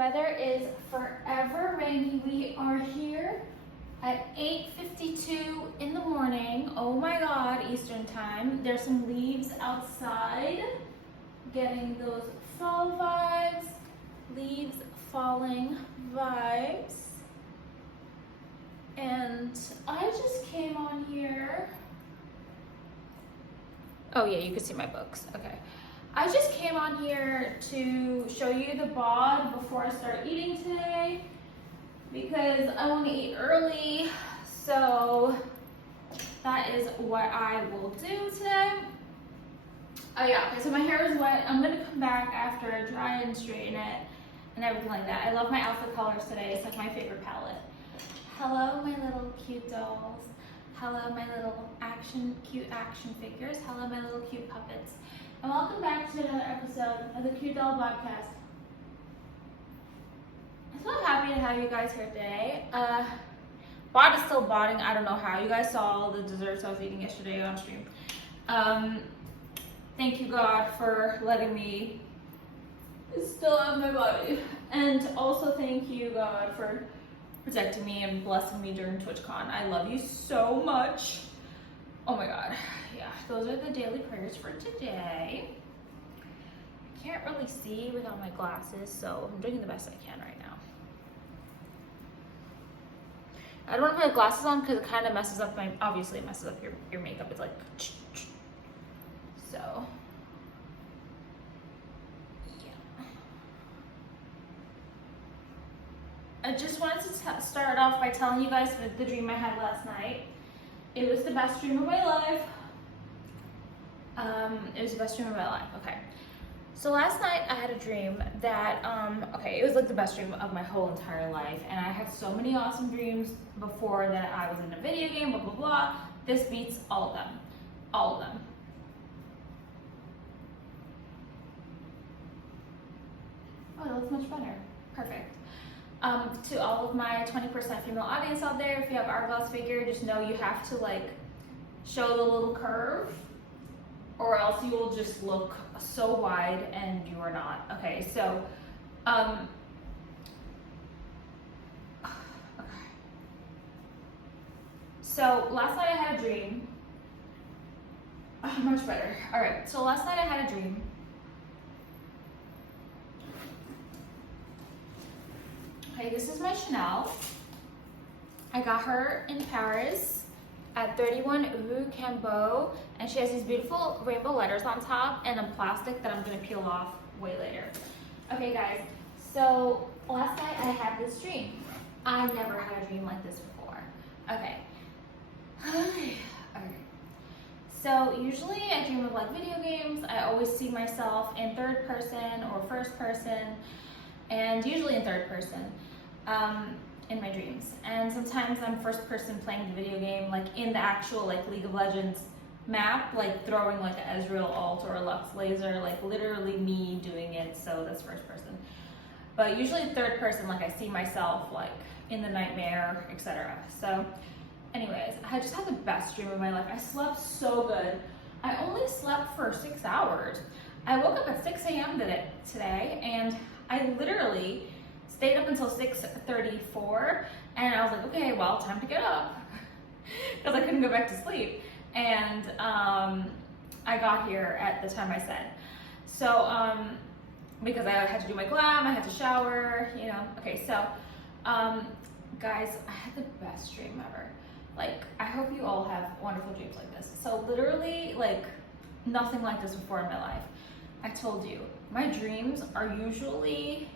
weather is forever rainy. We are here at 8:52 in the morning. Oh my God, Eastern time. There's some leaves outside, getting those fall vibes, leaves falling vibes. And I just came on here. Oh yeah, you can see my books, okay. I just came on here to show you the bod before I start eating today because I want to eat early, so that is what I will do today. Oh yeah, okay, so my hair is wet. I'm gonna come back after I dry and straighten it and everything like that. I love my outfit colors today. It's like my favorite palette. Hello, my little cute dolls. Hello, my little cute action figures. Hello, my little cute puppets. And welcome back to another episode of the Cute Doll Podcast. I'm so happy to have you guys here today. Bod is still bodding. I don't know how. You guys saw all the desserts I was eating yesterday on stream. Thank you, God, for letting me still have my body. And also thank you, God, for protecting me and blessing me during TwitchCon. I love you so much. Oh my God. Yeah, those are the daily prayers for today. I can't really see without my glasses, so I'm doing the best I can right now. I don't want to put glasses on because it kind of messes up obviously it messes up your makeup. It's like, so. I just wanted to start off by telling you guys the dream I had last night. It was the best dream of my life. It was the best dream of my life. Okay. So last night I had a dream that, it was like the best dream of my whole entire life. And I had so many awesome dreams before that I was in a video game, blah, blah, blah. This beats all of them. All of them. Oh, that looks much better. Perfect. To all of my 20% female audience out there, if you have Hourglass figure, just know you have to like show the little curve or else you will just look so wide and you are not. Okay, so, okay. So last night I had a dream. Much better. All right, so last night I had a dream. Okay, this is my Chanel. I got her in Paris at 31 Rue Cambon, and she has these beautiful rainbow letters on top and a plastic that I'm gonna peel off way later. Okay guys, so last night I had this dream. I never had a dream like this before. Okay. Okay. So usually I dream of like video games. I always see myself in third person or first person, and usually in third person in my dreams. And sometimes I'm first person playing the video game, like in the actual like League of Legends map, like throwing like an Ezreal ult or a Lux laser, like literally me doing it, so that's first person. But usually third person, like I see myself like in the nightmare, etc. So anyways, I just had the best dream of my life. I slept so good. I only slept for 6 hours. I woke up at 6 a.m. today, and I literally stayed up until 6:34, and I was like, okay, well, time to get up, because I couldn't go back to sleep. And I got here at the time I said. So, because I had to do my glam, I had to shower, you know. Okay, so, guys, I had the best dream ever. Like, I hope you all have wonderful dreams like this. So literally, like, nothing like this before in my life. I told you, my dreams are usually,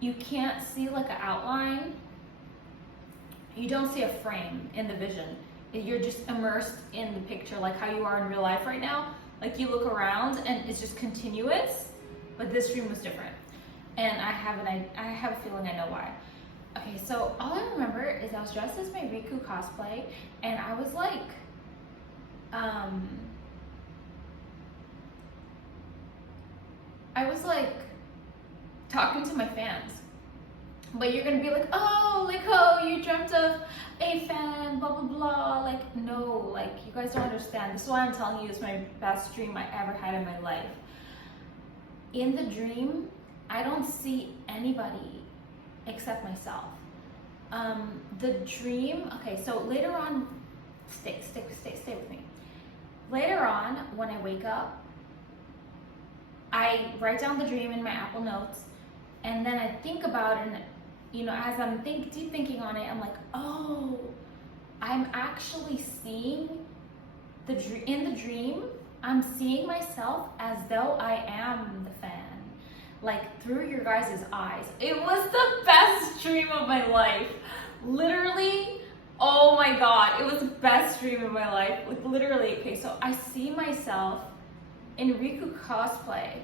you can't see like an outline. You don't see a frame in the vision. You're just immersed in the picture, like how you are in real life right now. Like you look around and it's just continuous, but this dream was different. And I have a feeling I know why. Okay, so all I remember is I was dressed as my Riku cosplay, and I was like, talking to my fans. But you're gonna be like, oh, like, oh, you dreamt of a fan, blah, blah, blah. Like, no, like, you guys don't understand. This is why I'm telling you it's my best dream I ever had in my life. In the dream, I don't see anybody except myself. The dream, okay, so later on, stay with me. Later on, when I wake up, I write down the dream in my Apple Notes, and then I think about it, and you know, as I'm deep thinking on it, I'm like, oh, I'm actually seeing in the dream, I'm seeing myself as though I am the fan, like through your guys' eyes. It was the best dream of my life. Literally, oh my God, it was the best dream of my life. Like literally, okay, so I see myself in Riku cosplay,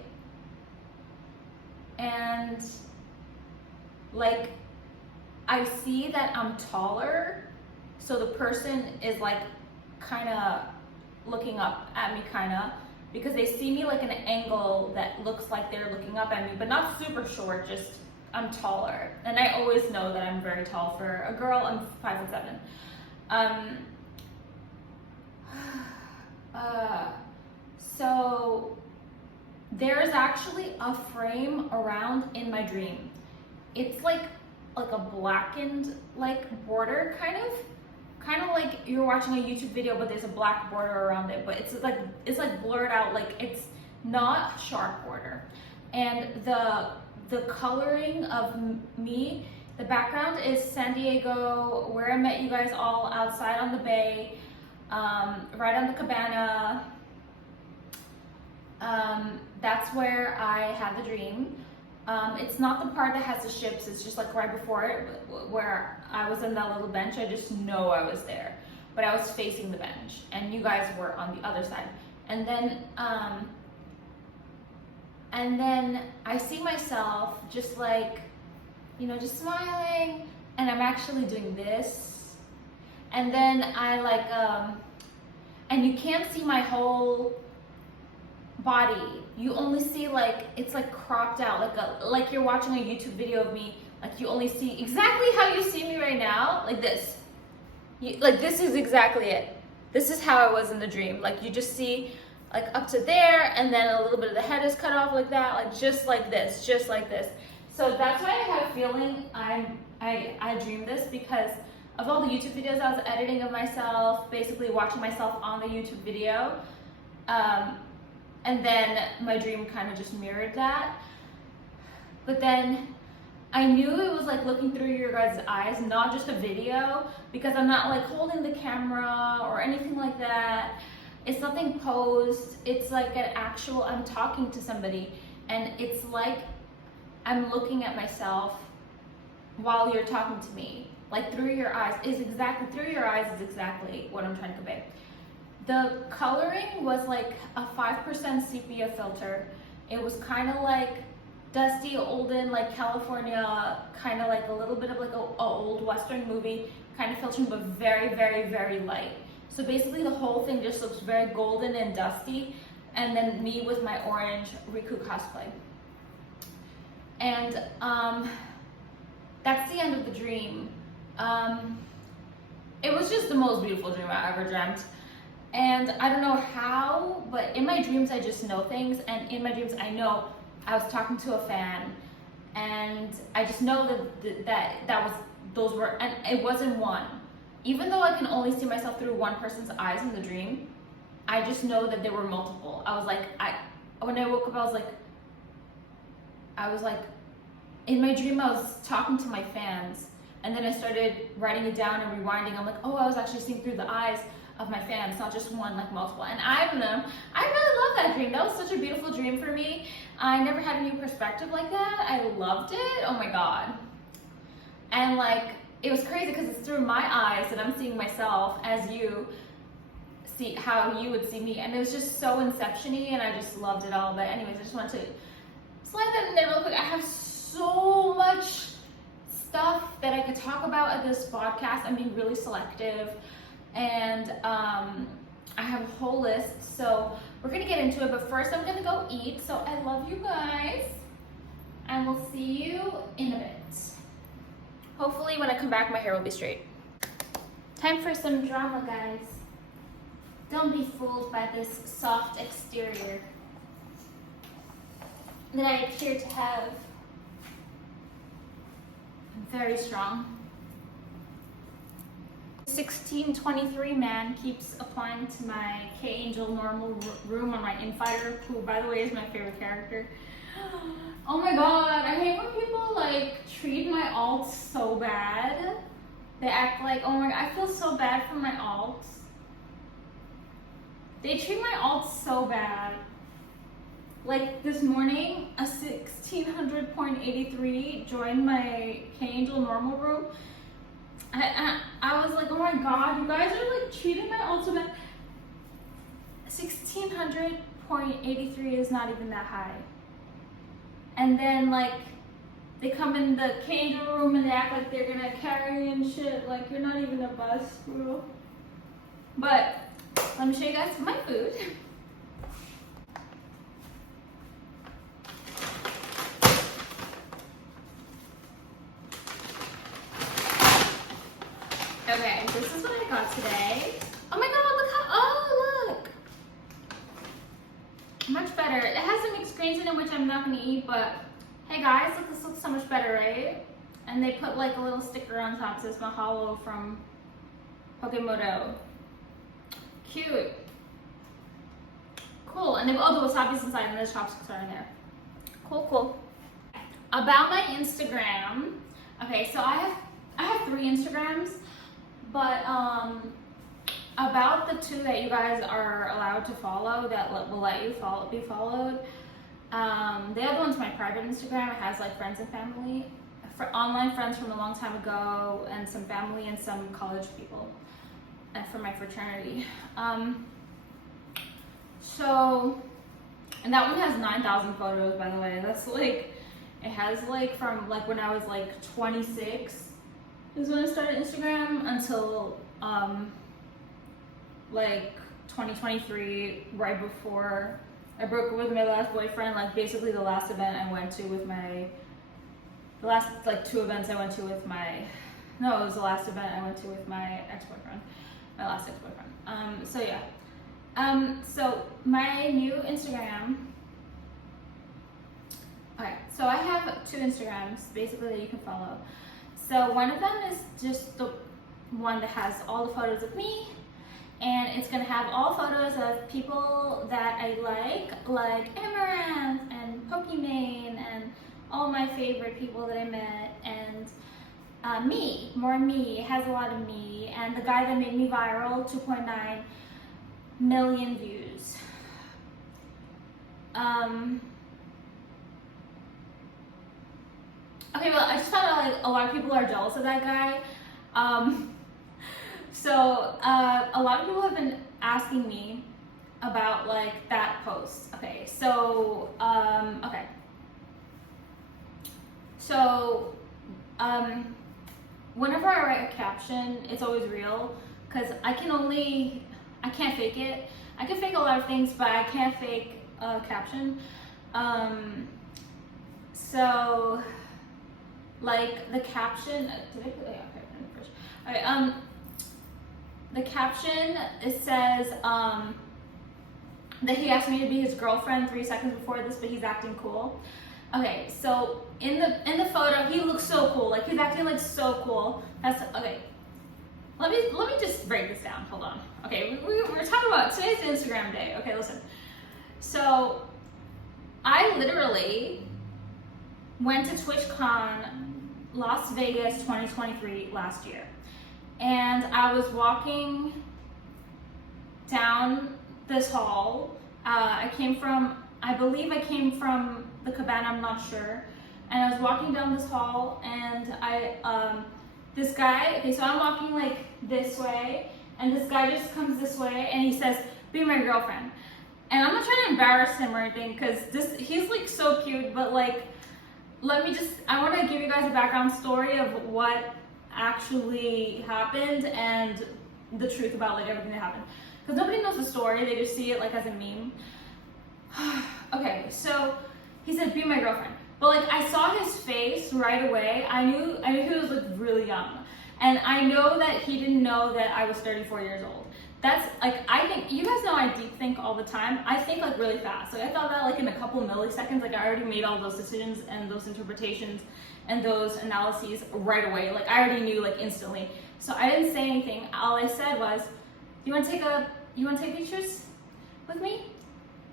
and like I see that I'm taller, so the person is like kind of looking up at me, because they see me like an angle that looks like they're looking up at me, but not super short, just I'm taller. And I always know that I'm very tall for a girl. I'm 5'7". So there's actually a frame around in my dream. It's like a blackened like border, kind of like you're watching a YouTube video, but there's a black border around it, but it's like blurred out, like it's not sharp border. And the coloring of me, the background is San Diego, where I met you guys all, outside on the bay, right on the cabana. That's where I had the dream. It's not the part that has the ships, it's just like right before it, where I was on that little bench. I just know I was there, but I was facing the bench and you guys were on the other side. And then I see myself just like, you know, just smiling, and I'm actually doing this. And then I like, and you can't see my whole body. You only see like, it's like cropped out, like you're watching a YouTube video of me. Like you only see exactly how you see me right now, like this. Like this is exactly it. This is how I was in the dream. Like you just see like up to there, and then a little bit of the head is cut off like that, like just like this, just like this. So that's why I had a feeling I dreamed this, because of all the YouTube videos I was editing of myself, basically watching myself on the YouTube video. And then my dream kind of just mirrored that. But then I knew it was like looking through your guys' eyes, not just a video, because I'm not like holding the camera or anything like that. It's nothing posed. It's like an actual, I'm talking to somebody, and it's like I'm looking at myself while you're talking to me. Like through your eyes is exactly what I'm trying to convey. The coloring was like a 5% sepia filter. It was kind of like dusty, olden, like California, kind of like a little bit of like a old Western movie kind of filtering, but very, very, very light. So basically the whole thing just looks very golden and dusty. And then me with my orange Riku cosplay. And that's the end of the dream. It was just the most beautiful dream I ever dreamt. And I don't know how, but in my dreams I just know things, and in my dreams I know I was talking to a fan, and I just know those were, and it wasn't one. Even though I can only see myself through one person's eyes in the dream, I just know that there were multiple. I was like, when I woke up, I was like, in my dream I was talking to my fans, and then I started writing it down and rewinding. I'm like, oh, I was actually seeing through the eyes of my fans, not just one, like multiple. And I don't know, I really love that dream. That was such a beautiful dream for me. I never had a new perspective like that. I loved it. Oh my God. And like, it was crazy because it's through my eyes that I'm seeing myself as you see how you would see me. And it was just so inception-y, and I just loved it all. But anyways, I just wanted to slide that in there real quick. I have so much stuff that I could talk about at this podcast. I'm being really selective. And I have a whole list, so we're gonna get into it, but first I'm gonna go eat. So I love you guys, and we'll see you in a bit. Hopefully when I come back my hair will be straight. Time for some drama, guys. Don't be fooled by this soft exterior that I appear to have. very strong. 1623 man keeps applying to my K-Angel normal room on my infighter, who by the way is my favorite character. Oh my god, I hate when people like treat my alts so bad. They act like, oh my god, I feel so bad for my alts. They treat my alts so bad. Like this morning, a 1600.83 joined my K-Angel normal room. I was like, oh my god, you guys are like treating my alts so bad. 1600.83 is not even that high. And then like they come in the K-Angel room and they act like they're gonna carry and shit. Like you're not even a bust, bro. But let me show you guys my food. Okay, this is what I got today. Oh my god, look how, oh look. Much better. It has some mixed greens in it, which I'm not gonna eat, but hey guys, look, this looks so much better, right? And they put like a little sticker on top that says Mahalo from Pokemoto. Cute. Cool, and they've all the wasabi's inside and the chopsticks are in there. Cool, cool. About my Instagram. Okay, so I have 3 Instagrams, but about the 2 that you guys are allowed to follow that will let you be followed. The other one's my private Instagram. It has like friends and family, online friends from a long time ago, and some family and some college people, and from my fraternity. So, and that one has 9,000 photos, by the way. That's like, it has like from like when I was like 26 is when I started Instagram until like 2023, right before I broke up with my last boyfriend. Like basically the last event I went to with my, the last like 2 events I went to with my, no, it was the last event I went to with my ex-boyfriend, my last ex-boyfriend. So yeah. So my new Instagram, okay, so I have 2 Instagrams basically that you can follow. So one of them is just the one that has all the photos of me, and it's gonna have all photos of people that I like Amaranth and Pokimane and all my favorite people that I met, and me, more me. It has a lot of me, and the guy that made me viral, 2.9 million views. Okay, well, I just found out like a lot of people are jealous of that guy. So a lot of people have been asking me about like that post. Okay, so okay. So whenever I write a caption, it's always real, because I can't fake it. I can fake a lot of things, but I can't fake a caption. So like the caption, did I put, okay, first. All right, the caption, it says that he asked me to be his girlfriend 3 seconds before this, but he's acting cool. Okay, so in the photo, he looks so cool. Like he's acting like so cool. That's okay. Let me just break this down. Hold on. Okay, we're talking about today's Instagram day. Okay, listen. So I literally went to TwitchCon Las Vegas 2023 last year, and I was walking down this hall. I believe I came from the Cabana, I'm not sure. And I was walking down this hall, and this guy, okay, so I'm walking like this way, and this guy just comes this way, and he says, "Be my girlfriend." And I'm not trying to embarrass him or anything, because he's like so cute, but like, I want to give you guys a background story of what actually happened and the truth about like everything that happened. Because nobody knows the story, they just see it like as a meme. Okay, so he said, "Be my girlfriend." But like I saw his face right away. I knew he was like really young. And I know that he didn't know that I was 34 years old. that's like, I think, you guys know I deep think all the time. I think like really fast. Like I thought that like in a couple of milliseconds, like I already made all those decisions and those interpretations and those analyses right away. Like I already knew like instantly. So I didn't say anything. All I said was, you want to take pictures with me?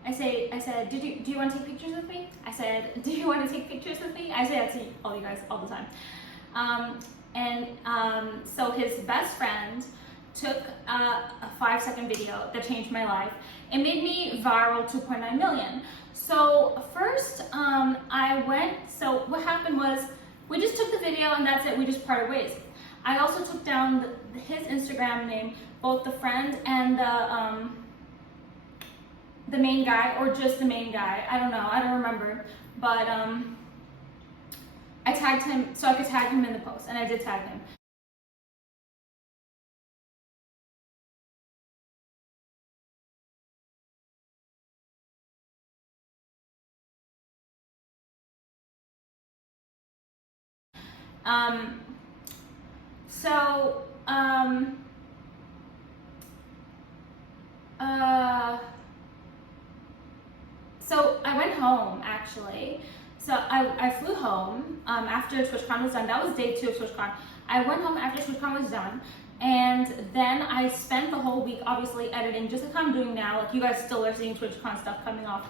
I said, do you want to take pictures with me? I said, do you want to take pictures with me? I say that to all you guys all the time. So his best friend took a 5-second video that changed my life. It made me viral 2.9 million. So first, so what happened was, we just took the video and that's it, we just parted ways. I also took down his Instagram name, both the friend and the main guy, or just the main guy, I don't know, I don't remember. But I tagged him so I could tag him in the post, and I did tag him. So I went home actually. So I flew home after TwitchCon was done. That was day 2 of TwitchCon. I went home after TwitchCon was done, and then I spent the whole week obviously editing, just like I'm doing now. Like you guys still are seeing TwitchCon stuff coming off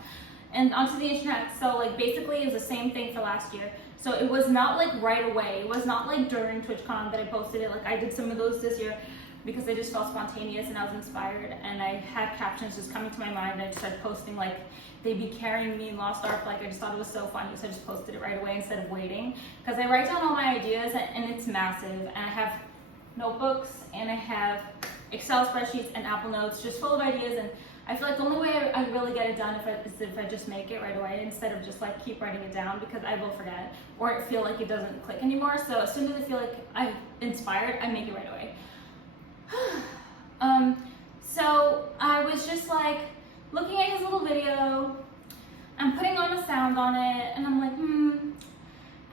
and onto the internet. So like basically it was the same thing for last year. So it was not like right away. It was not like during TwitchCon that I posted it. Like I did some of those this year because I just felt spontaneous and I was inspired, and I had captions just coming to my mind, and I just started posting like "They Be Carrying Me" in Lost Ark. Like I just thought it was so funny, so I just posted it right away instead of waiting, because I write down all my ideas and it's massive, and I have notebooks and I have Excel spreadsheets and Apple Notes just full of ideas, and I feel like the only way I really get it done is if I just make it right away instead of just like keep writing it down, because I will forget or feel like it doesn't click anymore. So as soon as I feel like I'm inspired, I make it right away. So I was just like looking at his little video, I'm putting on a sound on it, and I'm like,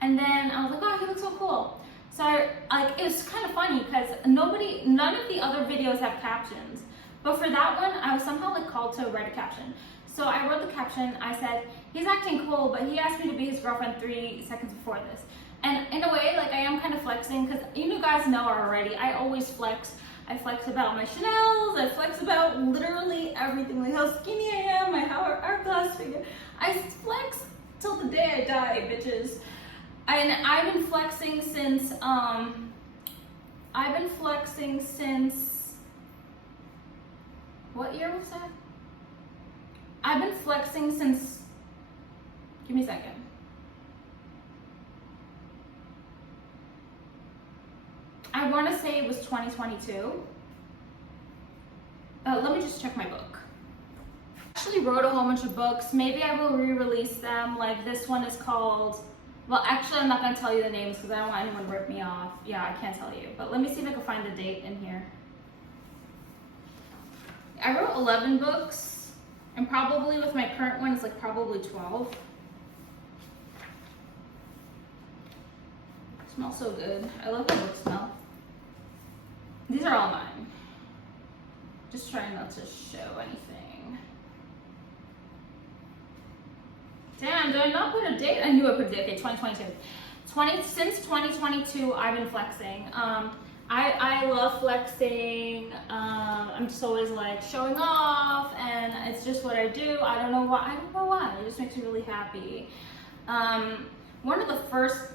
and then I was like, oh, he looks so cool. So it was kind of funny because none of the other videos have captions, but for that one, I was somehow like called to write a caption. So I wrote the caption. I said, he's acting cool, but he asked me to be his girlfriend 3 seconds before this. And in a way, like I am kind of flexing, because you guys know already, I always flex. I flex about my Chanels, I flex about literally everything, like how skinny I am, my hourglass figure. I flex till the day I die, bitches. And I've been flexing since, what year was that? I've been flexing since, give me a second. I want to say it was 2022. Let me just check my book. I actually wrote a whole bunch of books. Maybe I will re-release them. Like this one is called, well, actually I'm not going to tell you the names because I don't want anyone to rip me off. Yeah, I can't tell you. But let me see if I can find the date in here. I wrote 11 books, and probably with my current one, it's like probably 12. It smells so good. I love the book smell. These are all mine. Just trying not to show anything. Damn, did I not put a date? I knew I put a date. Okay, 2022. Since 2022, I've been flexing. I love flexing. I'm just always like showing off, and it's just what I do. I don't know why. It just makes me really happy. One of the first,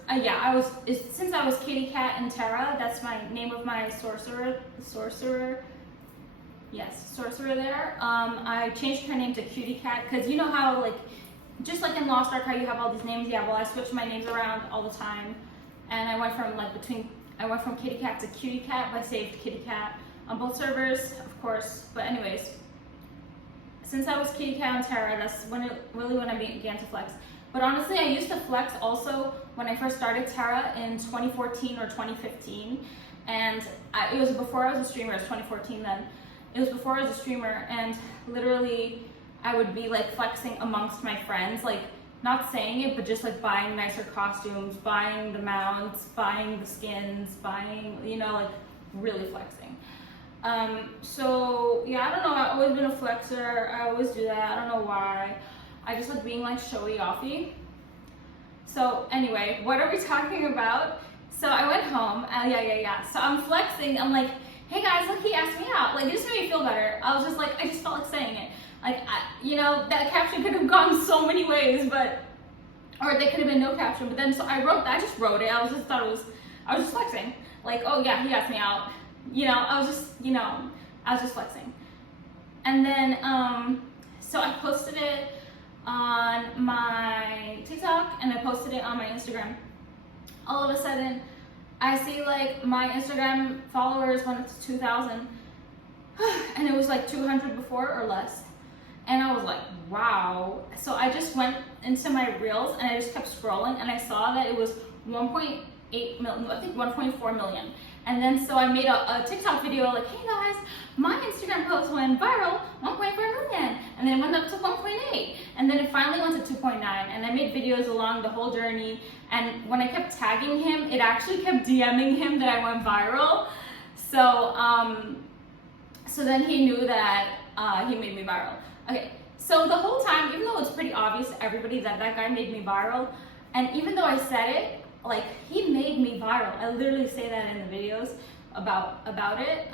since I was Kitty Cat and Terra, that's my name of my sorcerer there. I changed her name to Cutie Cat, because you know how like, just like in Lost Ark, how you have all these names. Yeah, well, I switch my names around all the time, and I went from Kitty Cat to Cutie Cat, but I saved Kitty Cat on both servers, of course. But anyways, since I was Kitty Cat and Terra, that's when I began to flex. But honestly, I used to flex also when I first started Terra in 2014 or 2015. And it was before I was a streamer. It was 2014 then. It was before I was a streamer, and literally I would be like flexing amongst my friends, like not saying it, but just like buying nicer costumes, buying the mounts, buying the skins, buying, like really flexing. So yeah, I don't know, I've always been a flexer. I always do that. I don't know why. I just like being like showy offy. So anyway, what are we talking about? So I went home, so I'm flexing. I'm like, hey guys, look, he asked me out. Like, it just made me feel better. I was just like, I just felt like saying it. Like, you know, that caption could have gone so many ways, but, or there could have been no caption. But then, so I just wrote it. I was just flexing. Like, oh yeah, he asked me out. You know, I was just flexing. And then, so I posted it on my TikTok and I posted it on my Instagram. All of a sudden, I see like my Instagram followers went up to 2,000 and it was like 200 before or less. And I was like, wow. So I just went into my reels and I just kept scrolling and I saw that it was 1.8 million, I think 1.4 million. And then so I made a TikTok video like, hey guys, my Instagram post went viral, 1.4 million. And then it went up to 1.8. And then it finally went to 2.9. And I made videos along the whole journey. And when I kept tagging him, it actually kept DMing him that I went viral. So, so then he knew that he made me viral. Okay, so the whole time, even though it's pretty obvious to everybody that that guy made me viral, and even though I said it, like, he made me viral. I literally say that in the videos about it.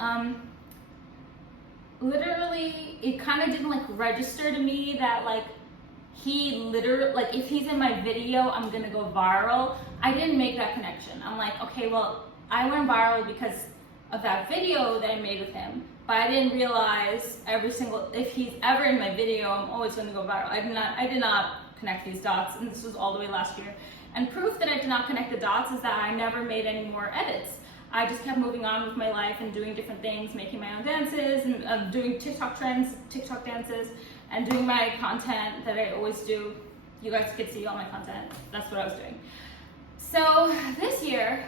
Literally, it kind of didn't like register to me that like he literally, like, if he's in my video, I'm gonna go viral. I didn't make that connection. I'm like, okay, well, I went viral because of that video that I made with him, but I didn't realize if he's ever in my video, I'm always gonna go viral. I did not connect these dots, and this was all the way last year. And proof that I did not connect the dots is that I never made any more edits. I just kept moving on with my life and doing different things, making my own dances and doing TikTok dances, and doing my content that I always do. You guys could see all my content. That's what I was doing. So this year,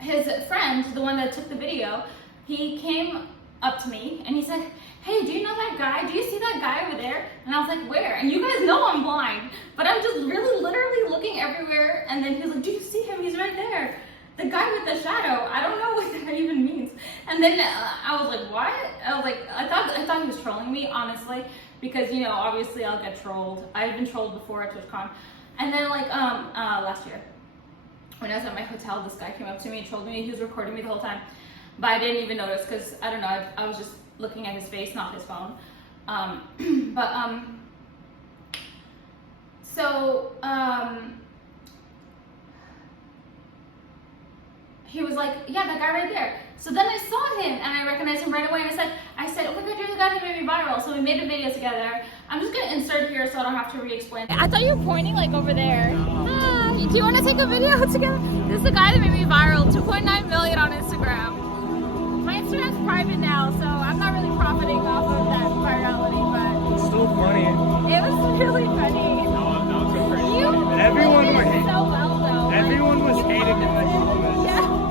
his friend, the one that took the video, he came up to me and he said, hey, do you know that guy? Do you see that guy over there? And I was like, where? And you guys know I'm blind, but I'm just really literally looking everywhere. And then he was like, do you see him? He's right there. The guy with the shadow. I don't know what that even means. And then I was like, what? I was like, I thought he was trolling me, honestly, because, you know, obviously I'll get trolled. I've been trolled before at TwitchCon. And then like last year, when I was at my hotel, this guy came up to me and trolled me. He was recording me the whole time, but I didn't even notice because, I don't know, I was just looking at his face, not his phone. He was like, yeah, that guy right there. So then I saw him and I recognized him right away and I said, oh my God, you're the guy who made me viral. So we made a video together. I'm just gonna insert here so I don't have to re-explain. I thought you were pointing like over there. Hi, do you wanna take a video together? This is the guy that made me viral, 2.9 million on Instagram. My Instagram's private now, so I'm not really profiting off of that virality, but it's still funny. It was really funny. No, it's so crazy. Everyone was hating so well, though. Everyone was hating in the comments. Yeah.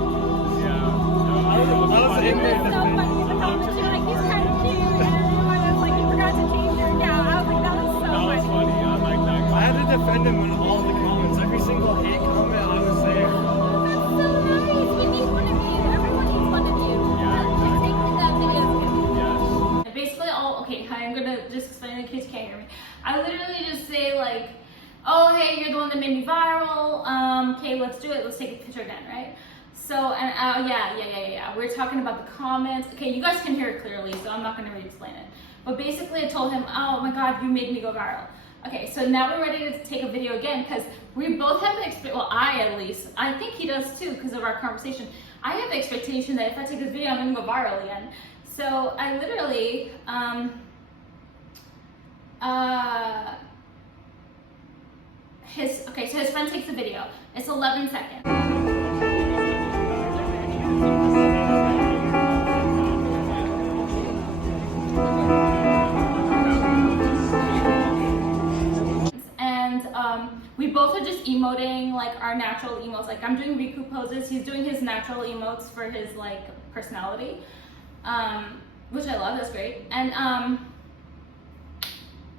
I was in there. It was so funny in the comments. You're like, he's kind of cute, and everyone was like, you forgot to change your account. I was like, that was so funny. That was funny. I like that. I had to defend him in all the comments. Every single hate comment, I was there. That's so nice. We need one of you. Everyone needs one of you. Take that video. Yes. Basically, okay, I'm gonna just explain in case you can't hear me. I literally just say like, oh, hey, you're the one that made me viral. Okay, let's do it. Let's take a picture again, right? So, and yeah. We're talking about the comments. Okay, you guys can hear it clearly, so I'm not gonna re-explain it. But basically, I told him, oh my God, you made me go viral. Okay, so now we're ready to take a video again because we both have the expectation, well, I at least, I think he does too because of our conversation. I have the expectation that if I take this video, I'm gonna go viral again. So I literally, so his friend takes the video. It's 11 seconds. And we both are just emoting like our natural emotes. Like I'm doing Riku poses, he's doing his natural emotes for his like personality, which I love. That's great. And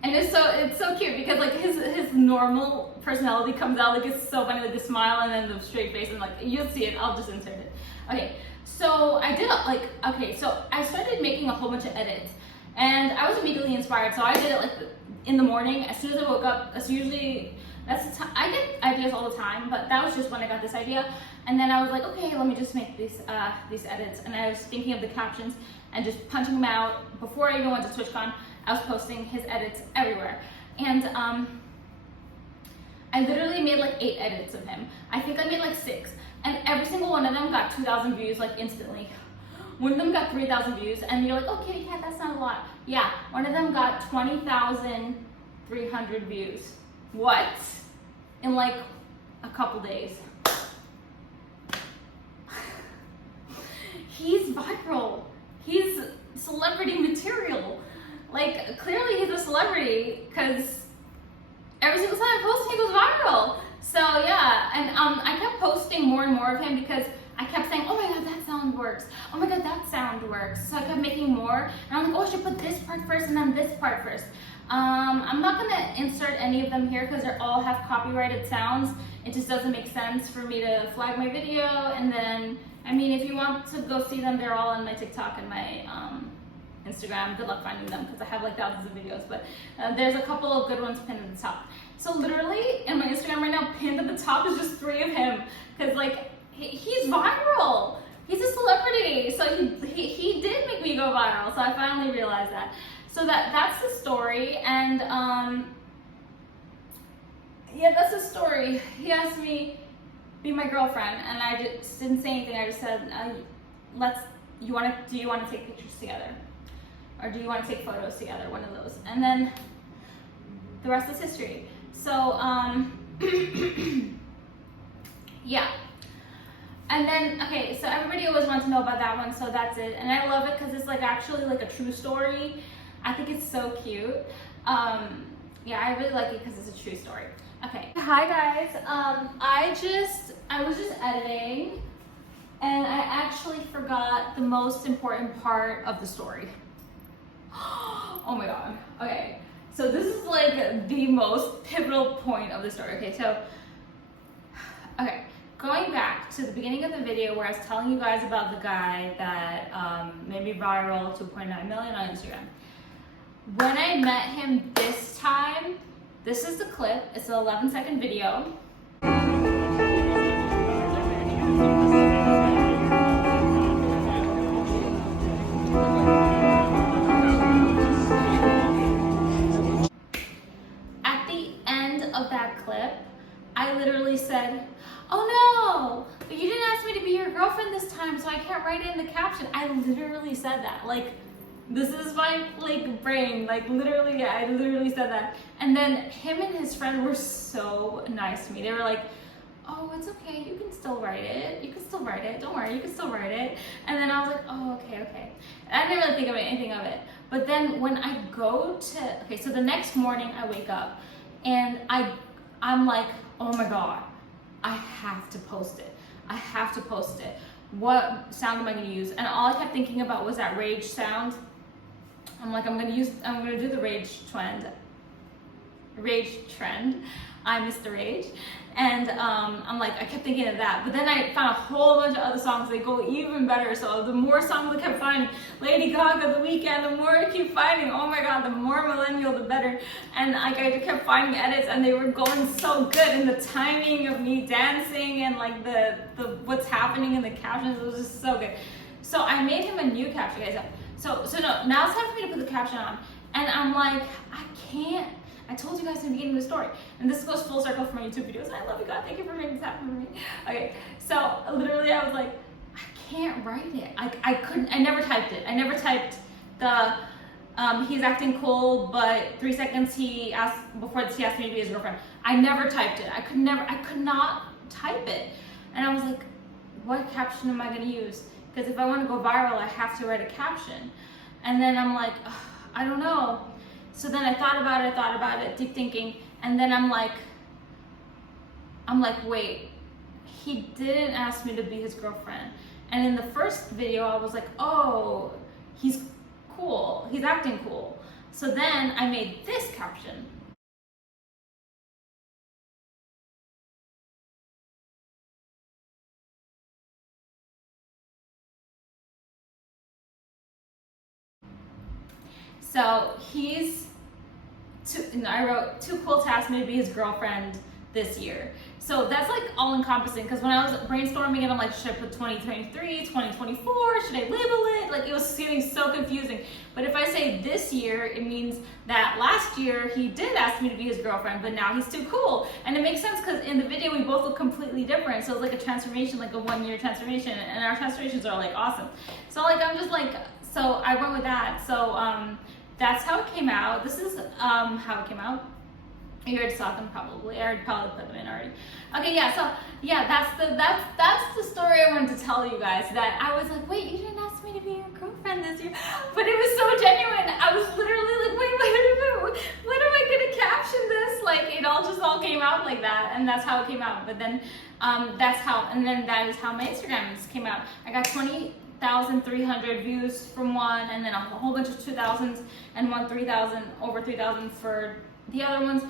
And it's so cute because like his normal personality comes out, like it's so funny, like the smile and then the straight face, and like you'll see it. I'll just insert it. Okay, so I did so I started making a whole bunch of edits, and I was immediately inspired. So I did it like in the morning as soon as I woke up. That's usually the time. I get ideas all the time, but that was just when I got this idea. And then I was like, okay, let me just make these edits. And I was thinking of the captions and just punching them out. Before I even went to TwitchCon, I was posting his edits everywhere. And I literally made like 8 edits of him. I think I made like 6. And every single one of them got 2,000 views like instantly. One of them got 3,000 views. And you're like, oh, kitty cat, that's not a lot. Yeah, one of them got 20,300 views. What? In like a couple days. He's viral. He's celebrity material. Like, clearly he's a celebrity because every single time I post, he goes viral. So yeah, and I kept posting more and more of him because I kept saying, oh my god, that sound works. Oh my god, that sound works. So I kept making more, and I'm like, oh, I should put this part first and then this part first. I'm not gonna insert any of them here because they all have copyrighted sounds. It just doesn't make sense for me to flag my video. And then, I mean, if you want to go see them, they're all on my TikTok and my Instagram. Good luck finding them because I have like thousands of videos, but there's a couple of good ones pinned at the top. So literally in my Instagram right now, pinned at the top is just 3 of him because like he's viral. He's a celebrity, so he did make me go viral. So I finally realized that. So that's the story, and yeah, that's the story. He asked me be my girlfriend, and I just didn't say anything. I just said, do you want to take pictures together, or do you want to take photos together? One of those, and then the rest is history. So yeah. And then, okay, so everybody always wants to know about that one, so that's it. And I love it because it's like actually like a true story. I think it's so cute. Yeah, I really like it because it's a true story. Okay. Hi guys. I was just editing, and I actually forgot the most important part of the story. Oh my god. Okay. So this is like the most pivotal point of the story. Okay, so going back to the beginning of the video where I was telling you guys about the guy that made me viral 2.9 million on Instagram. When I met him this time, this is the clip. It's an 11-second video. At the end of that clip, I literally said, oh no, but you didn't ask me to be your girlfriend this time, so I can't write it in the caption. I literally said that. Like, this is my like brain. Like literally, I literally said that. And then him and his friend were so nice to me. They were like, oh, it's okay, you can still write it. You can still write it. Don't worry, you can still write it. And then I was like, oh, okay. I didn't really think of anything of it. But then when I go to, okay, so the next morning I wake up and I'm like, oh my god, I have to post it. I have to post it. What sound am I gonna use? And all I kept thinking about was that rage sound. I'm like, I'm gonna do the rage trend. I miss the rage. And I'm like, I kept thinking of that. But then I found a whole bunch of other songs that go even better. So the more songs I kept finding, Lady Gaga, The Weeknd, the more I keep finding, oh my god, the more millennial, the better. And like I kept finding edits and they were going so good. And the timing of me dancing and like the what's happening in the captions, it was just so good. So I made him a new caption, guys. So no, now it's time for me to put the caption on. And I'm like, I can't. I told you guys in the beginning of the story, and this goes full circle for my YouTube videos. I love you, God. Thank you for making this happen for me. Okay, so literally, I was like, I can't write it. I couldn't. I never typed it. I never typed the he's acting cool, but 3 seconds he asked me to be his girlfriend. I never typed it. I could not type it, and I was like, what caption am I gonna use? Because if I want to go viral, I have to write a caption. And then I'm like, I don't know. So then I thought about it, deep thinking, and then I'm like, wait, he didn't ask me to be his girlfriend. And in the first video, I was like, oh, he's cool, he's acting cool. So then I made this caption. So I wrote, too cool to ask me to be his girlfriend this year. So that's like all encompassing, because when I was brainstorming it, I'm like, should I put 2023, 2024? Should I label it? Like, it was getting so confusing. But if I say this year, it means that last year he did ask me to be his girlfriend, but now he's too cool. And it makes sense because in the video we both look completely different. So it's like a transformation, like a 1-year transformation, and our transformations are like awesome. So like, I'm just like, so I went with that. So that's how it came out. This is how it came out. You already saw them probably. I already probably put them in already. Okay, yeah. So yeah, that's the story I wanted to tell you guys. That I was like, wait, you didn't ask me to be your girlfriend this year, but it was so genuine. I was literally like, wait, what am I gonna caption this? Like, it all came out like that, and that's how it came out. But then that is how my Instagrams came out. I got 20,300 views from one, and then a whole bunch of 2,000s, and 3,000, over 3,000 for the other ones.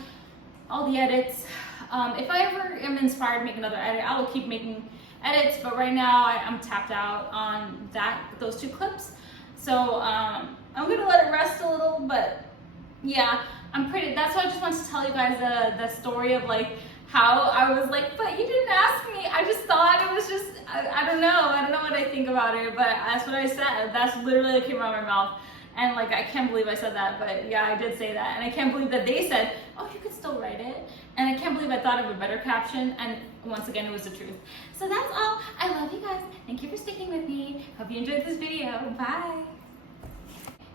All the edits. If I ever am inspired to make another edit, I will keep making edits, but right now I'm tapped out on those 2 clips. So I'm gonna let it rest a little, but yeah, that's why I just wanted to tell you guys the story of like how I was like, but you didn't ask me. I just thought it was just, I don't know what I think about it, but that's what I said. That's literally what came out of my mouth. And like, I can't believe I said that, but yeah, I did say that. And I can't believe that they said, oh, you could still write it. And I can't believe I thought of a better caption. And once again, it was the truth. So that's all. I love you guys. Thank you for sticking with me. Hope you enjoyed this video. Bye.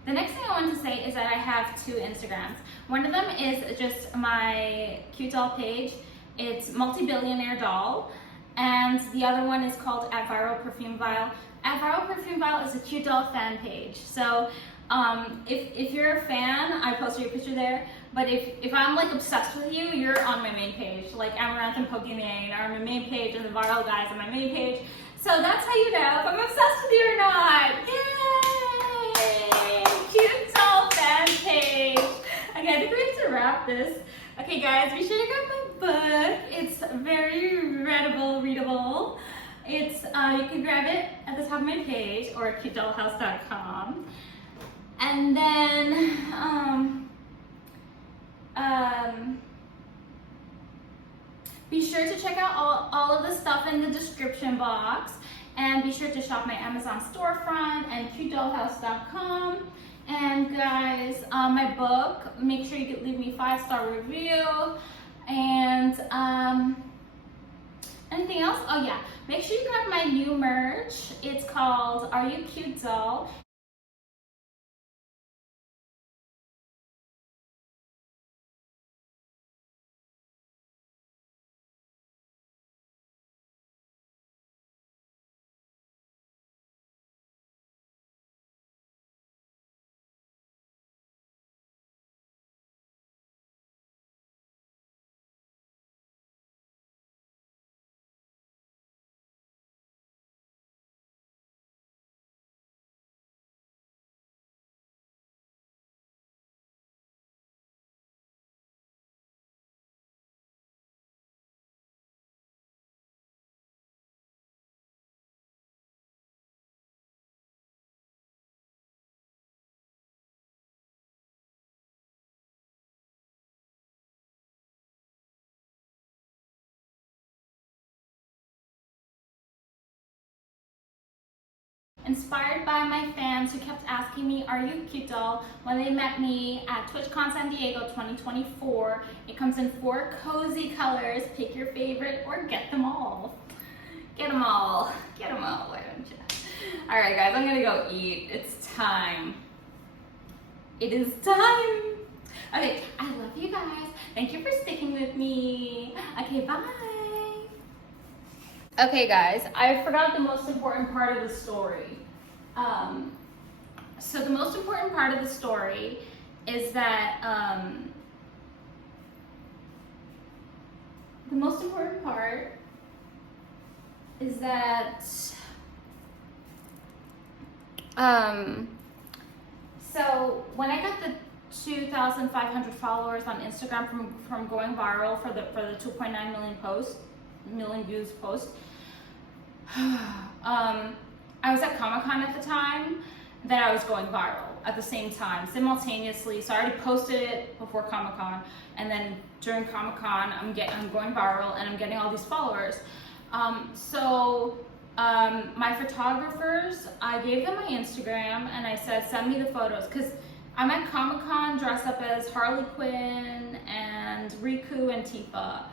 The next thing I wanted to say is that I have 2 Instagrams. One of them is just my cute doll page. It's Multi-Billionaire Doll. And the other one is called @ViralPerfumeVial. @ViralPerfumeVial is a cute doll fan page. So if you're a fan, I posted your picture there. But if I'm like obsessed with you, you're on my main page. Like Amaranth and Pokimane are on my main page, and the Viral guys on my main page. So that's how you know if I'm obsessed with you or not. Yay! Cute doll fan page. Okay, I think we have to wrap this. Okay guys, be sure to grab my book. It's very readable. It's you can grab it at the top of my page or at cutedollhouse.com. And then be sure to check out all of the stuff in the description box, and be sure to shop my Amazon storefront and cutedollhouse.com. And guys, my book, make sure you leave me a 5-star review. And anything else? Oh yeah, make sure you grab my new merch. It's called Are You Cute Doll? Inspired by my fans who kept asking me, are you cute doll? When they met me at TwitchCon San Diego 2024. It comes in 4 cozy colors. Pick your favorite or get them all. Get them all. Get them all, why don't you? All right, guys, I'm gonna go eat. It's time. It is time. Okay, I love you guys. Thank you for sticking with me. Okay, bye. Okay guys, I forgot the most important part of the story. So the most important part of the story is that, so when I got 2,500 followers on Instagram from going viral for the 2.9 million views post. I was at Comic-Con at the time that I was going viral at the same time, simultaneously. So I already posted it before Comic-Con, and then during Comic-Con, I'm going viral and I'm getting all these followers. My photographers, I gave them my Instagram and I said, send me the photos, because I'm at Comic-Con dressed up as Harley Quinn and Riku and Tifa,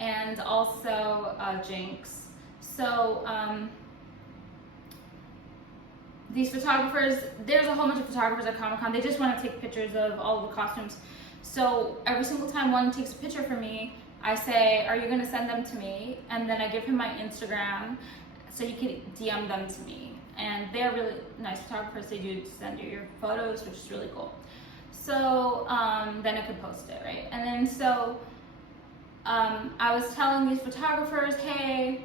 and also Jinx. So these photographers, there's a whole bunch of photographers at Comic-Con, they just want to take pictures of all the costumes. So every single time one takes a picture for me, I say, are you going to send them to me? And then I give him my Instagram so you can DM them to me. And they're really nice photographers. They do send you your photos, which is really cool. So then I could post it, right? And then so I was telling these photographers, hey,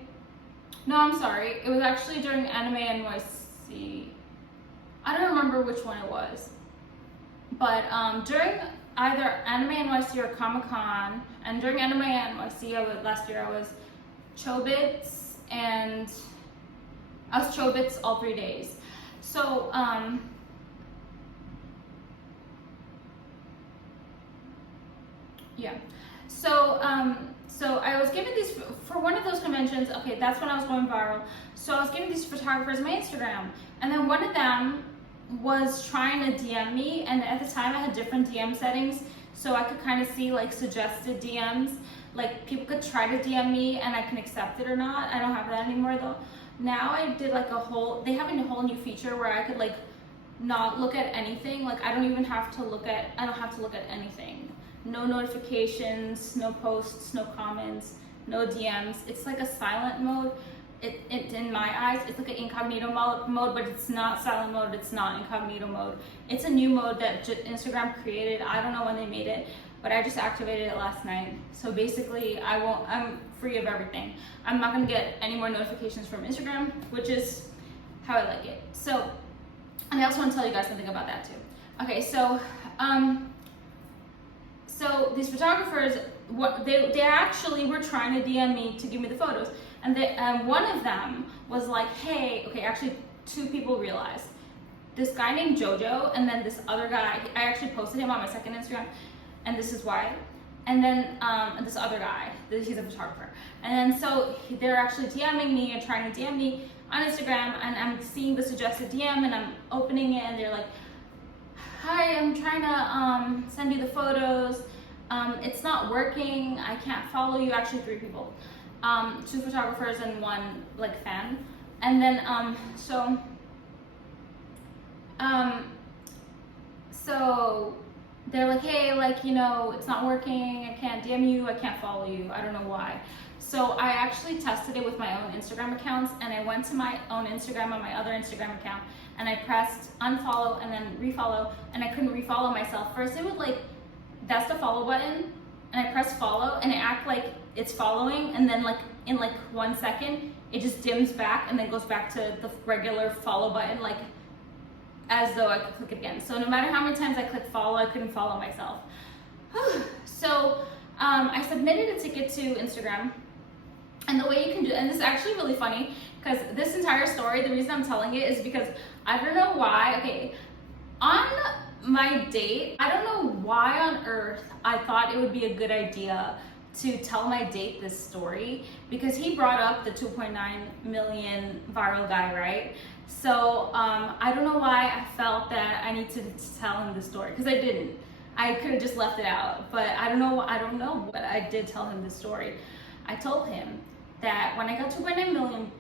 no, I'm sorry. It was actually during Anime NYC. I don't remember which one it was. But during either Anime NYC or Comic-Con, and during Anime NYC, last year I was Chobits, and I was Chobits all 3 days. So, yeah. So I was given these, for one of those conventions, okay, that's when I was going viral. So I was giving these photographers my Instagram, and then one of them was trying to DM me, and at the time I had different DM settings, so I could kind of see like suggested DMs, like people could try to DM me and I can accept it or not. I don't have that anymore though. Now I did like they have a whole new feature where I could like not look at anything. Like I don't have to look at anything. No notifications, no posts, no comments, no DMs. It's like a silent mode. It in my eyes, it's like an incognito mode, but it's not silent mode, it's not incognito mode. It's a new mode that Instagram created. I don't know when they made it, but I just activated it last night. So basically, I'm free of everything. I'm not gonna get any more notifications from Instagram, which is how I like it. So, and I also want to tell you guys something about that too. Okay, so these photographers, they actually were trying to DM me to give me the photos. And one of them was like, hey, okay, actually 2 people realized. This guy named Jojo, and then this other guy, I actually posted him on my second Instagram, and this is why. And then this other guy, he's a photographer. And then so they're actually DMing me and trying to DM me on Instagram, and I'm seeing the suggested DM and I'm opening it, and they're like, hi, I'm trying to send you the photos. It's not working, I can't follow you. Actually 3 people. 2 photographers and 1 like fan. And then so they're like, hey, like, you know, it's not working, I can't DM you, I can't follow you, I don't know why. So I actually tested it with my own Instagram accounts, and I went to my own Instagram on my other Instagram account, and I pressed unfollow and then refollow, and I couldn't refollow myself. First it would like, that's the follow button, and I press follow and it acts like it's following, and then like in like 1 second it just dims back and then goes back to the regular follow button, like as though I could click it again. So no matter how many times I clicked follow, I couldn't follow myself. So I submitted a ticket to Instagram, and the way you can do, and this is actually really funny, because this entire story, the reason I'm telling it is because I don't know why, okay, on my date, I don't know why on earth I thought it would be a good idea to tell my date this story, because he brought up the 2.9 million viral guy, right? So I don't know why I felt that I need to tell him the story, because I didn't. I could have just left it out, but I don't know, but I did tell him the story. I told him that when I got 2.9 million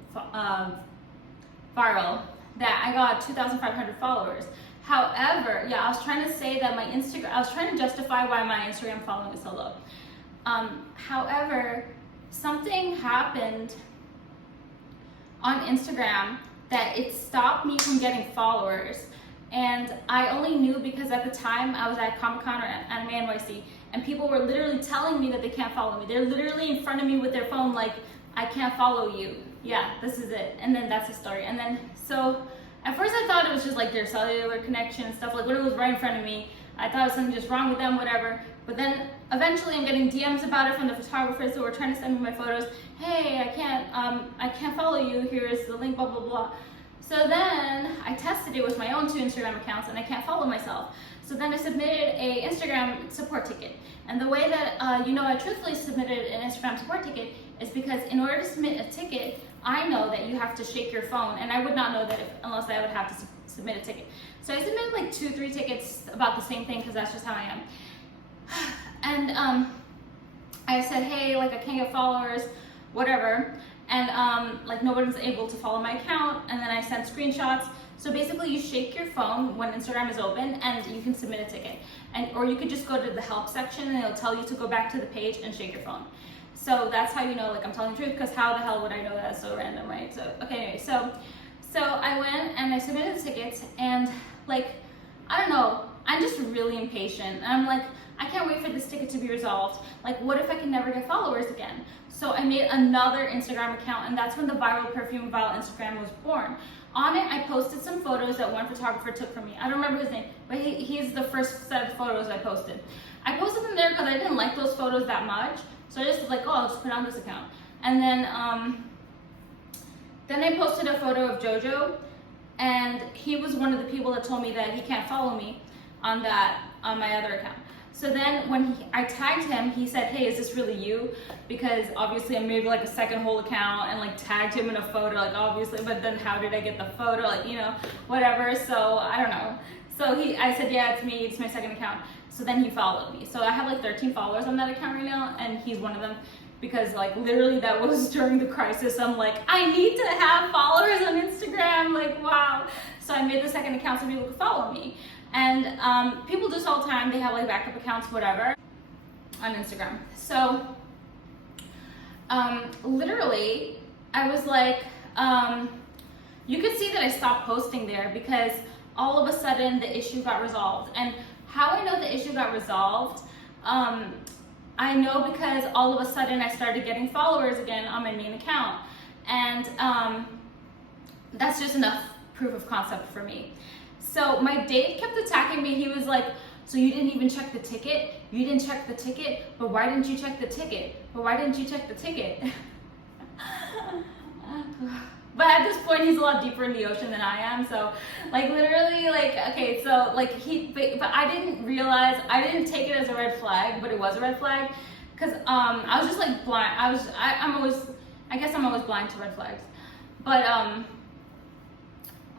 viral, that I got 2,500 followers. However, yeah, I was trying to say that I was trying to justify why my Instagram following is so low. However, something happened on Instagram that it stopped me from getting followers. And I only knew because at the time I was at Comic-Con or Anime NYC, and people were literally telling me that they can't follow me. They're literally in front of me with their phone like, I can't follow you. Yeah, this is it. And then that's the story. And then, so at first I thought it was just like their cellular connection and stuff. Like when it was right in front of me, I thought it was something just wrong with them, whatever. But then eventually I'm getting DMs about it from the photographers who were trying to send me my photos. Hey, I can't follow you. Here's the link, blah, blah, blah. So then I tested it with my own 2 Instagram accounts and I can't follow myself. So then I submitted a Instagram support ticket. And the way that I truthfully submitted an Instagram support ticket is because in order to submit a ticket, I know that you have to shake your phone, and I would not know that unless I would have to submit a ticket. So I submitted like 2-3 tickets about the same thing because that's just how I am. And I said, hey, like I can't get followers, whatever. And like nobody's able to follow my account. And then I sent screenshots. So basically you shake your phone when Instagram is open and you can submit a ticket. Or you could just go to the help section and it'll tell you to go back to the page and shake your phone. So that's how you know like I'm telling the truth, because how the hell would I know that? It's so random, right? So okay, anyway, so I went and I submitted the tickets, and like, I don't know, I'm just really impatient. And I'm like, I can't wait for this ticket to be resolved. Like, what if I can never get followers again? So I made another Instagram account, and that's when the viral perfume vial Instagram was born. On it, I posted some photos that one photographer took from me. I don't remember his name, but he's the first set of photos I posted. I posted them there because I didn't like those photos that much. So I just was like, oh, I'll just put it on this account. And then I posted a photo of Jojo, and he was one of the people that told me that he can't follow me on my other account. So then when I tagged him, he said, hey, is this really you? Because obviously I made like a second whole account and like tagged him in a photo, like obviously, but then how did I get the photo? Like, whatever. So I don't know. So I said, yeah, it's me, it's my second account. So then he followed me. So I have like 13 followers on that account right now, and he's one of them, because like literally that was during the crisis. I'm like, I need to have followers on Instagram, like wow. So I made the second account so people could follow me. And people do this all the time. They have like backup accounts, whatever, on Instagram. So literally I was like, you could see that I stopped posting there because all of a sudden the issue got resolved. And how I know the issue got resolved, I know because all of a sudden I started getting followers again on my main account. And that's just enough proof of concept for me. So my date kept attacking me. He was like, so you didn't even check the ticket? You didn't check the ticket? But why didn't you check the ticket? But why didn't you check the ticket? But at this point, he's a lot deeper in the ocean than I am. So like literally like, okay, so like but I didn't realize, I didn't take it as a red flag, but it was a red flag. Cause I was just like blind. I guess I'm always blind to red flags.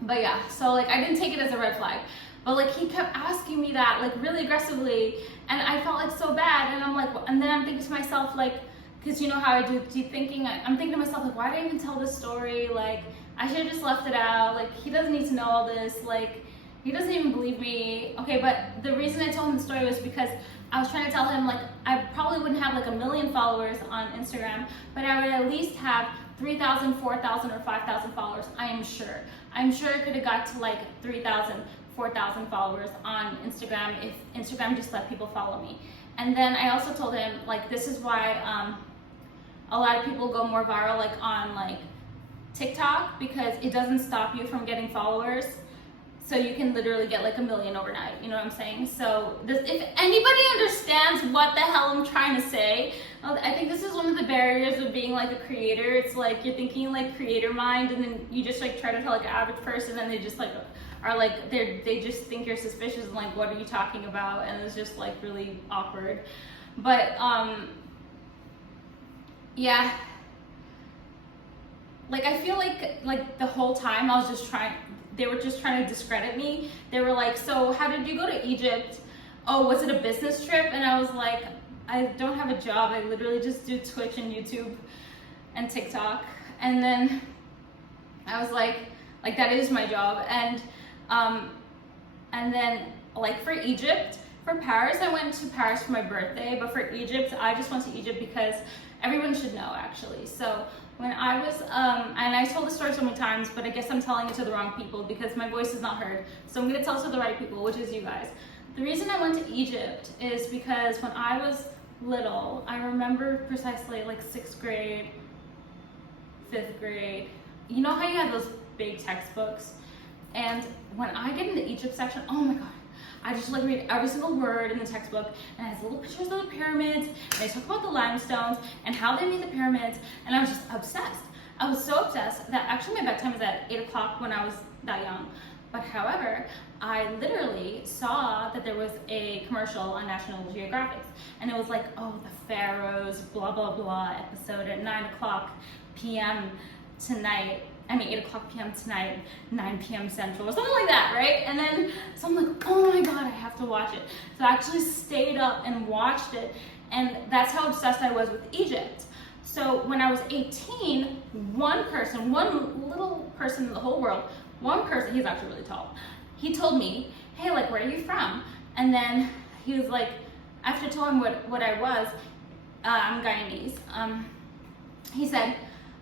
But yeah, so like I didn't take it as a red flag, but like he kept asking me that like really aggressively, and I felt like so bad. And I'm like, and then I'm thinking to myself like, because you know how I do deep thinking, I'm thinking to myself like, why did I even tell this story? Like I should have just left it out. Like he doesn't need to know all this. Like he doesn't even believe me. Okay, but the reason I told him the story was because I was trying to tell him like I probably wouldn't have like 1 million followers on Instagram, but I would at least have 3,000, 4,000, or 5,000 followers. I am sure. I'm sure I could have got to like 3,000, 4,000 followers on Instagram if Instagram just let people follow me. And then I also told him like this is why a lot of people go more viral like on like TikTok, because it doesn't stop you from getting followers. So you can literally get like 1 million overnight, you know what I'm saying? So if anybody understands what the hell I'm trying to say, I think this is one of the barriers of being like a creator. It's like you're thinking like creator mind, and then you just like try to tell like an average person, and they just like are like, they just think you're suspicious and like, what are you talking about? And it's just like really awkward. But yeah, like I feel like the whole time I was just they were just trying to discredit me. They were like, so how did you go to Egypt? Oh, was it a business trip? And I was like, I don't have a job. I literally just do Twitch and YouTube and TikTok. And then I was like that is my job. And then like for Egypt, for Paris, I went to Paris for my birthday, but for Egypt, I just went to Egypt because everyone should know actually. So when I was, and I told the story so many times, but I guess I'm telling it to the wrong people because my voice is not heard. So I'm gonna tell it to the right people, which is you guys. The reason I went to Egypt is because when I was little, I remember precisely like 6th grade, 5th grade. You know how you had those big textbooks? And when I get in the Egypt section, oh my God, I just like read every single word in the textbook, and it has little pictures of the pyramids, and they talk about the limestones and how they made the pyramids, and I was just obsessed. I was so obsessed that actually my bedtime was at 8 o'clock when I was that young. But however, I literally saw that there was a commercial on National Geographic, and it was like, oh, the pharaohs, blah, blah, blah, episode at 9 o'clock p.m. tonight. 8 o'clock p.m. tonight, 9 p.m. Central, or something like that, right? And then, so I'm like, oh my God, I have to watch it. So I actually stayed up and watched it, and that's how obsessed I was with Egypt. So when I was 18, one little person in the whole world, one person, he's actually really tall, he told me, hey, like, where are you from? And then he was like, after telling him what I was, I'm Guyanese, he said,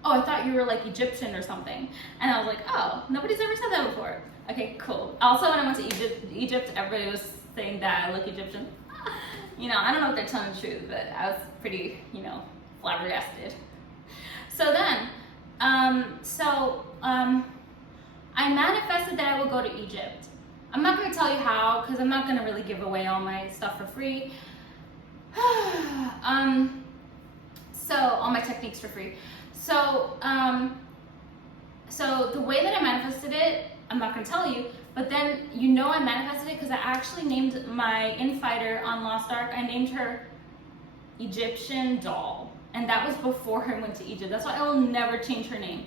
oh, I thought you were like Egyptian or something. And I was like, oh, nobody's ever said that before. Okay, cool. Also, when I went to Egypt, everybody was saying that I look Egyptian. You know, I don't know if they're telling the truth, but I was pretty, flabbergasted. So then, I manifested that I would go to Egypt. I'm not gonna tell you how, because I'm not gonna really give away all my stuff for free. So all my techniques for free. So the way that I manifested it, I'm not gonna tell you, but then I manifested it because I actually named my infighter on Lost Ark, I named her Egyptian Doll. And that was before I went to Egypt. That's why I will never change her name.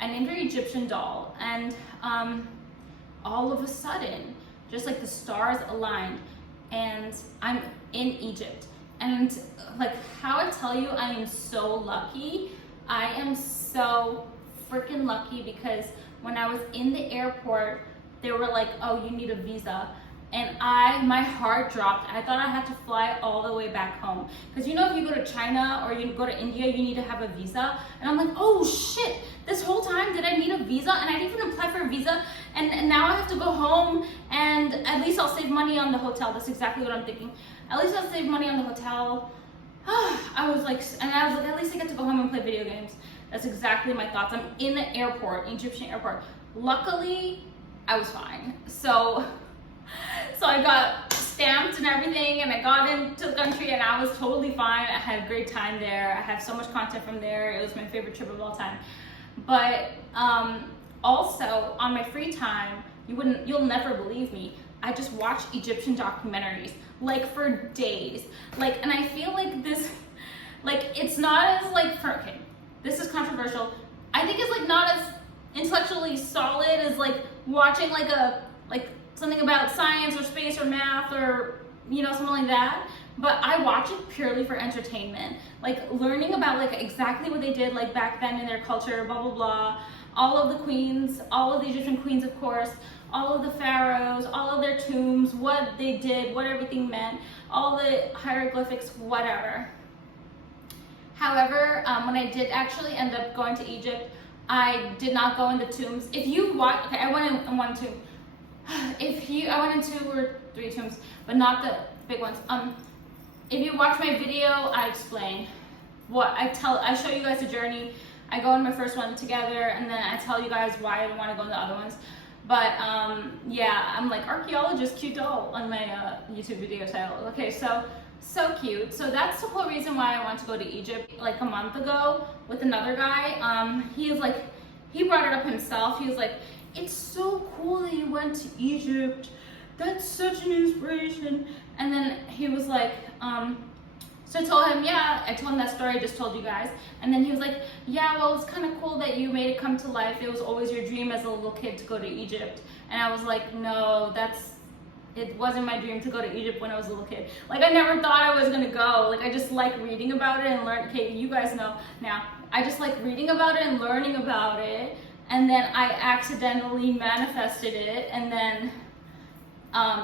I named her Egyptian Doll, and all of a sudden, just like the stars aligned, and I'm in Egypt. And like how I tell you, I am so lucky. I am so freaking lucky because when I was in the airport, they were like, oh, you need a visa. And my heart dropped. I thought I had to fly all the way back home. Because if you go to China or you go to India, you need to have a visa. And I'm like, oh shit, this whole time did I need a visa? And I didn't even apply for a visa. And now I have to go home, and at least I'll save money on the hotel. That's exactly what I'm thinking. At least I'll save money on the hotel. I was like, at least I get to go home and play video games. That's exactly my thoughts. I'm in the airport, Egyptian airport. Luckily, I was fine. So I got stamped and everything, and I got into the country, and I was totally fine. I had a great time there. I have so much content from there. It was my favorite trip of all time. But also on my free time, you'll never believe me, I just watch Egyptian documentaries like for days. And I feel like this, it's not as okay, this is controversial. I think it's not as intellectually solid as watching something about science or space or math or something like that. But I watch it purely for entertainment, learning about exactly what they did back then in their culture, blah blah blah. All of the queens, all of the Egyptian queens, of course, all of the pharaohs, all of their tombs, what they did, what everything meant, all the hieroglyphics, whatever. Tombs. When I did actually end up going to Egypt, I did not go in the tombs. If you watch, okay, I went in one tomb. I went in 2 or 3 tombs, but not the big ones. If you watch my video, I explain what I show you guys the journey. I go in my first one together, and then I tell you guys why I don't want to go in the other ones. But yeah, I'm archaeologist cute doll on my YouTube video title. Okay, so cute. So that's the whole reason why I want to go to Egypt a month ago with another guy. He brought it up himself. He was like, it's so cool that you went to Egypt. That's such an inspiration. And then he was like, so I told him, yeah, I told him that story I just told you guys. And then he was like, yeah, well, it's kind of cool that you made it come to life. It was always your dream as a little kid to go to Egypt. And I was like, no, it wasn't my dream to go to Egypt when I was a little kid. I never thought I was gonna go. I just like reading about it and learn. Okay, you guys know now. I just like reading about it and learning about it. And then I accidentally manifested it, and then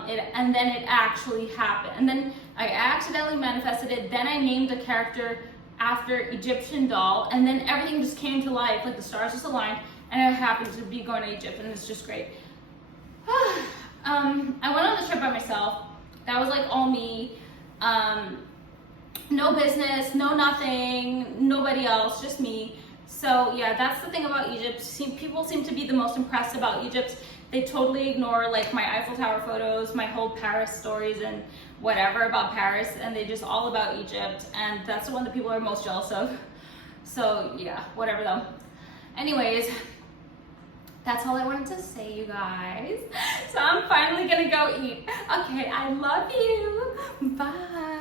it actually happened. And then I accidentally manifested it. Then I named the character after Egyptian Doll, and then everything just came to life. The stars just aligned, and I happened to be going to Egypt, and it's just great. I went on the trip by myself. That was all me. No business, no nothing, nobody else, just me. So yeah, that's the thing about Egypt. People seem to be the most impressed about Egypt They totally ignore like my Eiffel Tower photos, my whole Paris stories and whatever about Paris, and they just all about Egypt, and that's the one that people are most jealous of. So yeah, whatever though. Anyways, that's all I wanted to say, you guys. So I'm finally gonna go eat. Okay, I love you. Bye.